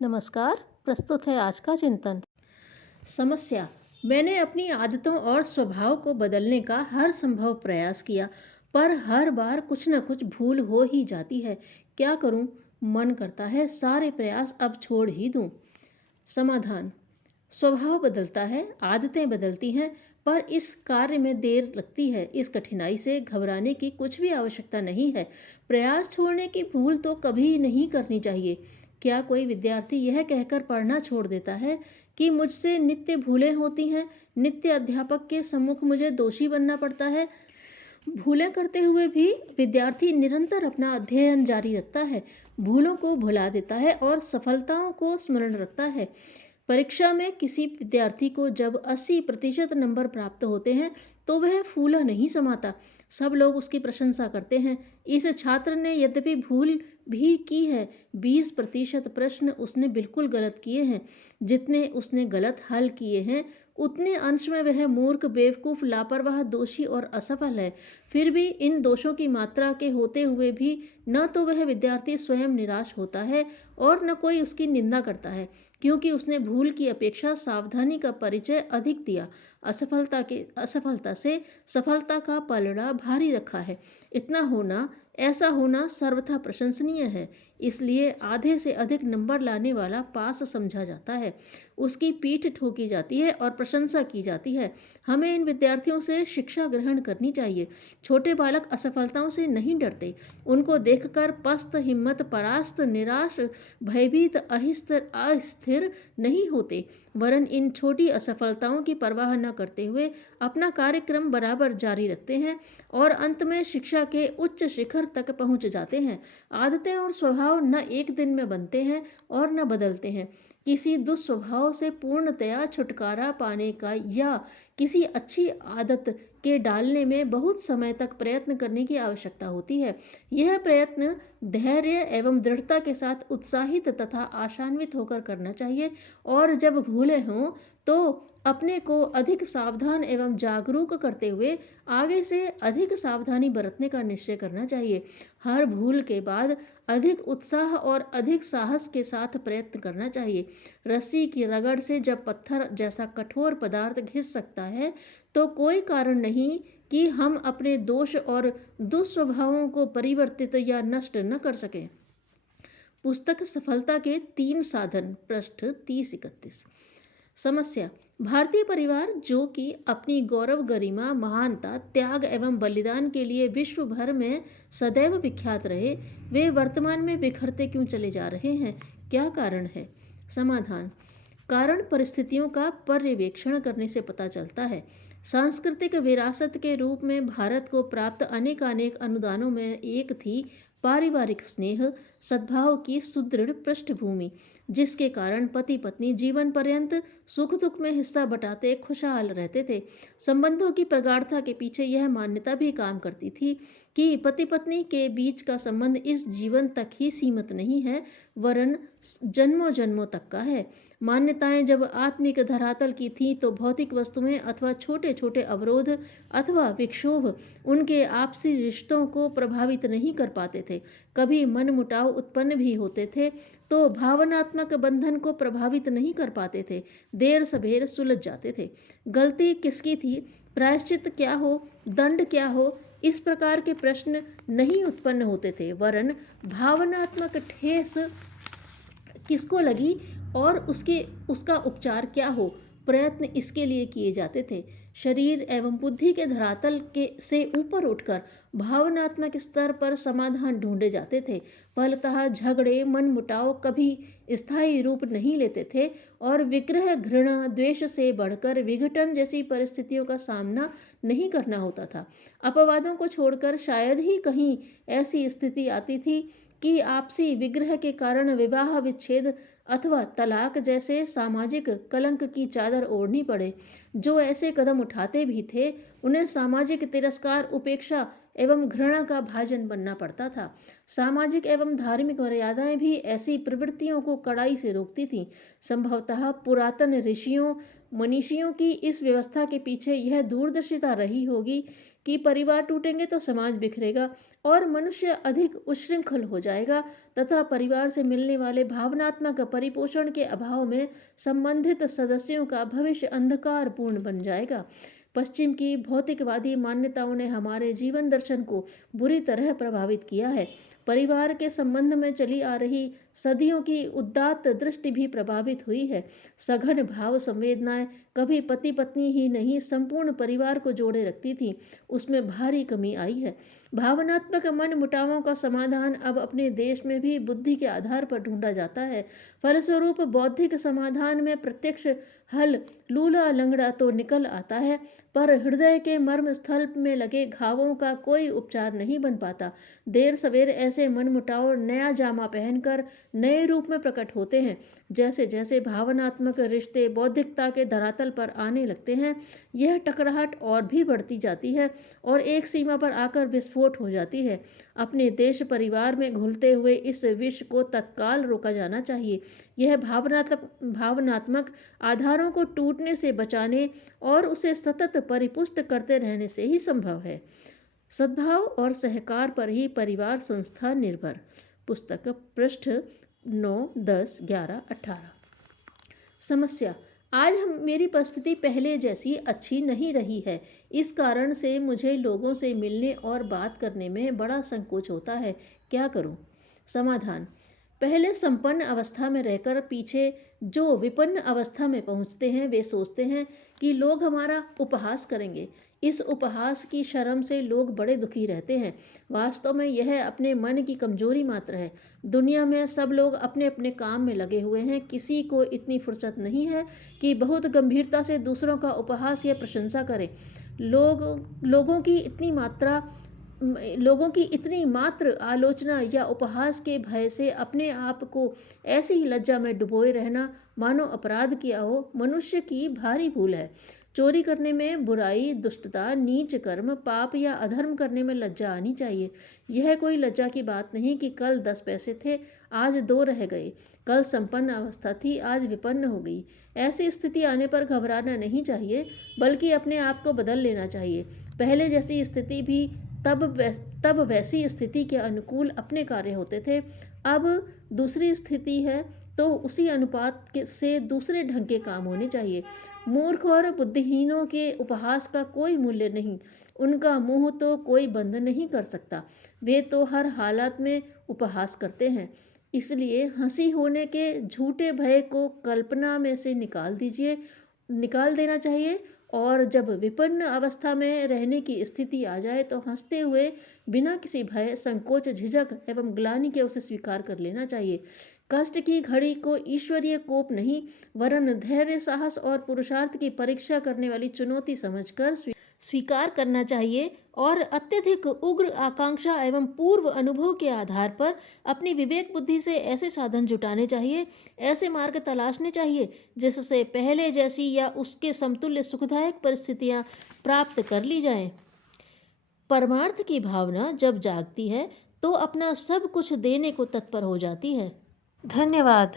नमस्कार। प्रस्तुत है आज का चिंतन। समस्या। मैंने अपनी आदतों और स्वभाव को बदलने का हर संभव प्रयास किया, पर हर बार कुछ न कुछ भूल हो ही जाती है। क्या करूं? मन करता है सारे प्रयास अब छोड़ ही दूं। समाधान। स्वभाव बदलता है, आदतें बदलती हैं, पर इस कार्य में देर लगती है। इस कठिनाई से घबराने की कुछ भी आवश्यकता नहीं है। प्रयास छोड़ने की भूल तो कभी नहीं करनी चाहिए। क्या कोई विद्यार्थी यह कहकर पढ़ना छोड़ देता है कि मुझसे नित्य भूलें होती हैं, नित्य अध्यापक के सम्मुख मुझे दोषी बनना पड़ता है? भूलें करते हुए भी विद्यार्थी निरंतर अपना अध्ययन जारी रखता है, भूलों को भुला देता है और सफलताओं को स्मरण रखता है। परीक्षा में किसी विद्यार्थी को जब 80% नंबर प्राप्त होते हैं तो वह फूला नहीं समाता। सब लोग उसकी प्रशंसा करते हैं। इस छात्र ने यद्यपि भूल भी की है, 20% प्रश्न उसने बिल्कुल गलत किए हैं। जितने उसने गलत हल किए हैं उतने अंश में वह मूर्ख, बेवकूफ़, लापरवाह, दोषी और असफल है। फिर भी इन दोषों की मात्रा के होते हुए भी न तो वह विद्यार्थी स्वयं निराश होता है और न कोई उसकी निंदा करता है, क्योंकि उसने भूल की अपेक्षा सावधानी का परिचय अधिक दिया। असफलता से सफलता का पलड़ा भारी रखा है। ऐसा होना सर्वथा प्रशंसनीय है। इसलिए आधे से अधिक नंबर लाने वाला पास समझा जाता है, उसकी पीठ ठोकी जाती है और प्रशंसा की जाती है। हमें इन विद्यार्थियों से शिक्षा ग्रहण करनी चाहिए। छोटे बालक असफलताओं से नहीं डरते। उनको देखकर पस्त हिम्मत, परास्त, निराश, भयभीत, अस्थिर नहीं होते, वरन इन छोटी असफलताओं की परवाह न करते हुए अपना कार्यक्रम बराबर जारी रखते हैं और अंत में शिक्षा के उच्च शिखर तक पहुंच जाते हैं। आदतें और स्वभाव न एक दिन में बनते हैं और न बदलते हैं। किसी दुस्वभाव से पूर्णतया छुटकारा पाने का या किसी अच्छी आदत के डालने में बहुत समय तक प्रयत्न करने की आवश्यकता होती है। यह प्रयत्न धैर्य एवं दृढ़ता के साथ उत्साहित तथा आशान्वित होकर करना चाहिए और जब भूले हों तो अपने को अधिक सावधान एवं जागरूक करते हुए आगे से अधिक सावधानी बरतने का निश्चय करना चाहिए। हर भूल के बाद अधिक उत्साह और अधिक साहस के साथ प्रयत्न करना चाहिए। रस्सी की रगड़ से जब पत्थर जैसा कठोर पदार्थ घिस सकता है तो कोई कारण नहीं कि हम अपने दोष और दुस्वभावों को परिवर्तित या नष्ट न कर सकें। पुस्तक सफलता के 3 साधन, पृष्ठ 30-31। समस्या। भारतीय परिवार जो कि अपनी गौरव, गरिमा, महानता, त्याग एवं बलिदान के लिए विश्व भर में सदैव विख्यात रहे, वे वर्तमान में बिखरते क्यों चले जा रहे हैं? क्या कारण है? समाधान। कारण परिस्थितियों का पर्यवेक्षण करने से पता चलता है। सांस्कृतिक विरासत के रूप में भारत को प्राप्त अनेकानेक अनुदानों में एक थी पारिवारिक स्नेह, सद्भाव की सुदृढ़ पृष्ठभूमि, जिसके कारण पति पत्नी जीवन पर्यंत सुख दुख में हिस्सा बटाते खुशहाल रहते थे। संबंधों की प्रगाढ़ता के पीछे यह मान्यता भी काम करती थी कि पति पत्नी के बीच का संबंध इस जीवन तक ही सीमित नहीं है, वरन जन्मों जन्मों तक का है। मान्यताएं जब आत्मिक धरातल की थीं तो भौतिक वस्तुएं अथवा छोटे छोटे अवरोध अथवा विक्षोभ उनके आपसी रिश्तों को प्रभावित नहीं कर पाते थे। कभी मनमुटाव उत्पन्न भी होते थे तो भावनात्मक बंधन को प्रभावित नहीं कर पाते थे, देर सबेर सुलझ जाते थे। गलती किसकी थी, प्रायश्चित क्या हो, दंड क्या हो, इस प्रकार के प्रश्न नहीं उत्पन्न होते थे, वरन भावनात्मक ठेस किसको लगी और उसका उपचार क्या हो, प्रयत्न इसके लिए किए जाते थे। शरीर एवं बुद्धि के धरातल के से ऊपर उठकर भावनात्मक स्तर पर समाधान ढूंढे जाते थे। फलतः झगड़े, मनमुटाव कभी स्थायी रूप नहीं लेते थे और विग्रह, घृणा, द्वेष से बढ़कर विघटन जैसी परिस्थितियों का सामना नहीं करना होता था। अपवादों को छोड़कर शायद ही कहीं ऐसी स्थिति आती थी कि आपसी विग्रह के कारण विवाह विच्छेद अथवा तलाक जैसे सामाजिक कलंक की चादर ओढ़नी पड़े। जो ऐसे कदम उठाते भी थे उन्हें सामाजिक तिरस्कार, उपेक्षा एवं घृणा का भाजन बनना पड़ता था। सामाजिक एवं धार्मिक मर्यादाएं भी ऐसी प्रवृत्तियों को कड़ाई से रोकती थीं। संभवतः पुरातन ऋषियों मनीषियों की इस व्यवस्था के पीछे यह दूरदर्शिता रही होगी कि परिवार टूटेंगे तो समाज बिखरेगा और मनुष्य अधिक उच्छृंखल हो जाएगा तथा परिवार से मिलने वाले भावनात्मक परिपोषण के अभाव में संबंधित सदस्यों का भविष्य अंधकारपूर्ण बन जाएगा। पश्चिम की भौतिकवादी मान्यताओं ने हमारे जीवन दर्शन को बुरी तरह प्रभावित किया है। परिवार के संबंध में चली आ रही सदियों की उदात्त दृष्टि भी प्रभावित हुई है। सघन भाव संवेदनाएं कभी पति पत्नी ही नहीं संपूर्ण परिवार को जोड़े रखती थी, उसमें भारी कमी आई है। भावनात्मक मन मुटावों का समाधान अब अपने देश में भी बुद्धि के आधार पर ढूंढा जाता है। फलस्वरूप बौद्धिक समाधान में प्रत्यक्ष हल लूला लंगड़ा तो निकल आता है, पर हृदय के मर्म स्थल में लगे घावों का कोई उपचार नहीं बन पाता। देर सवेर ऐसे मनमुटाव नया जामा पहनकर नए रूप में प्रकट होते हैं। जैसे जैसे भावनात्मक रिश्ते बौद्धिकता के धरातल पर आने लगते हैं, यह टकराहट और भी बढ़ती जाती है और एक सीमा पर आकर विस्फोट हो जाती है। अपने देश परिवार में घुलते हुए इस विष को तत्काल रोका जाना चाहिए। यह भावनात्मक आधारों को टूटने से बचाने और उसे सतत परिपुष्ट करते रहने से ही संभव है। सद्भाव और सहकार पर ही परिवार संस्था निर्भर। पुस्तक पृष्ठ 9, 10, 11, 18। समस्या: आज मेरी परिस्थिति पहले जैसी अच्छी नहीं रही है। इस कारण से मुझे लोगों से मिलने और बात करने में बड़ा संकोच होता है। क्या करूं? समाधान: पहले संपन्न अवस्था में रहकर पीछे जो विपन्न अवस्था में पहुंचते हैं वे सोचते हैं कि लोग हमारा उपहास करेंगे। इस उपहास की शर्म से लोग बड़े दुखी रहते हैं। वास्तव में यह अपने मन की कमजोरी मात्र है। दुनिया में सब लोग अपने अपने काम में लगे हुए हैं। किसी को इतनी फुर्सत नहीं है कि बहुत गंभीरता से दूसरों का उपहास या प्रशंसा करे। लोगों की इतनी मात्र आलोचना या उपहास के भय से अपने आप को ऐसी ही लज्जा में डुबोए रहना मानो अपराध किया हो मनुष्य की भारी भूल है। चोरी करने में बुराई, दुष्टता, नीच कर्म, पाप या अधर्म करने में लज्जा आनी चाहिए। यह कोई लज्जा की बात नहीं कि कल 10 पैसे थे, आज 2 रह गए। कल संपन्न अवस्था थी, आज विपन्न हो गई। ऐसी स्थिति आने पर घबराना नहीं चाहिए, बल्कि अपने आप को बदल लेना चाहिए। पहले जैसी स्थिति भी तब वैसी स्थिति के अनुकूल अपने कार्य होते थे। अब दूसरी स्थिति है तो उसी अनुपात से दूसरे ढंग के काम होने चाहिए। मूर्ख और बुद्धिहीनों के उपहास का कोई मूल्य नहीं। उनका मुंह तो कोई बंद नहीं कर सकता। वे तो हर हालत में उपहास करते हैं। इसलिए हंसी होने के झूठे भय को कल्पना में से निकाल देना चाहिए और जब विपन्न अवस्था में रहने की स्थिति आ जाए तो हंसते हुए बिना किसी भय, संकोच, झिझक एवं ग्लानि के उसे स्वीकार कर लेना चाहिए। कष्ट की घड़ी को ईश्वरीय कोप नहीं वरन धैर्य, साहस और पुरुषार्थ की परीक्षा करने वाली चुनौती समझकर स्वीकार करना चाहिए और अत्यधिक उग्र आकांक्षा एवं पूर्व अनुभव के आधार पर अपनी विवेक बुद्धि से ऐसे साधन जुटाने चाहिए, ऐसे मार्ग तलाशने चाहिए जिससे पहले जैसी या उसके समतुल्य सुखदायक परिस्थितियां प्राप्त कर ली जाएं। परमार्थ की भावना जब जागती है तो अपना सब कुछ देने को तत्पर हो जाती है। धन्यवाद।